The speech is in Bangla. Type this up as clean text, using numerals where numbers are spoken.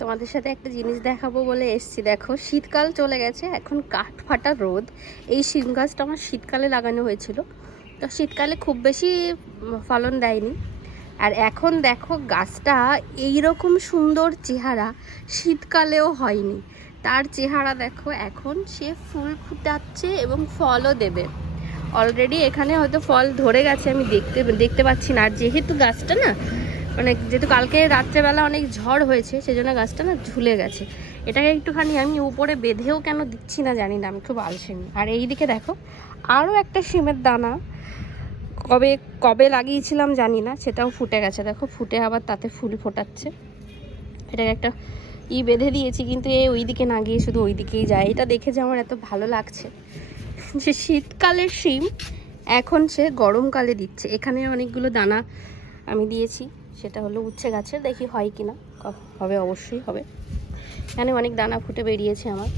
তোমাদের সাথে একটা জিনিস দেখাবো বলে এসছি। দেখো, শীতকাল চলে গেছে, এখন কাঠ ফাটা রোদ। এই শিম গাছটা আমার শীতকালে লাগানো হয়েছিল, তো শীতকালে খুব বেশি ফলন দেয়নি। আর এখন দেখো গাছটা এইরকম সুন্দর চেহারা, শীতকালেও হয়নি। তার চেহারা দেখো, এখন সে ফুল ফুটাচ্ছে এবং ফলও দেবে। অলরেডি এখানে হয়তো ফল ধরে গেছে, আমি দেখতে পাচ্ছি না। আর যেহেতু গাছটা না, মানে যেহেতু কালকে রাত্রেবেলা অনেক ঝড় হয়েছে, সেজন্য গাছটা না ঝুলে গেছে। এটাকে একটুখানি আমি উপরে বেঁধেও কেন দিচ্ছি না জানি না, আমি খুব আলসেমি। আর এই দিকে দেখো আরও একটা শিমের দানা কবে কবে লাগিয়েছিলাম জানি না, সেটাও ফুটে গেছে। দেখো ফুটে আবার তাতে ফুল ফোটাচ্ছে। এটাকে একটা বেঁধে দিয়েছি, কিন্তু ওই দিকে না গিয়ে শুধু ওই দিকেই যায়। এটা দেখে যে আমার এত ভালো লাগছে যে শীতকালের শিম এখন সে গরমকালে দিচ্ছে। এখানে অনেকগুলো দানা আমি দিয়েছি, সেটা হলো উচ্ছে গাছের, দেখি হয় কি না। হবে, অবশ্যই হবে। এখানে অনেক দানা ফুটে বেরিয়েছে আমার।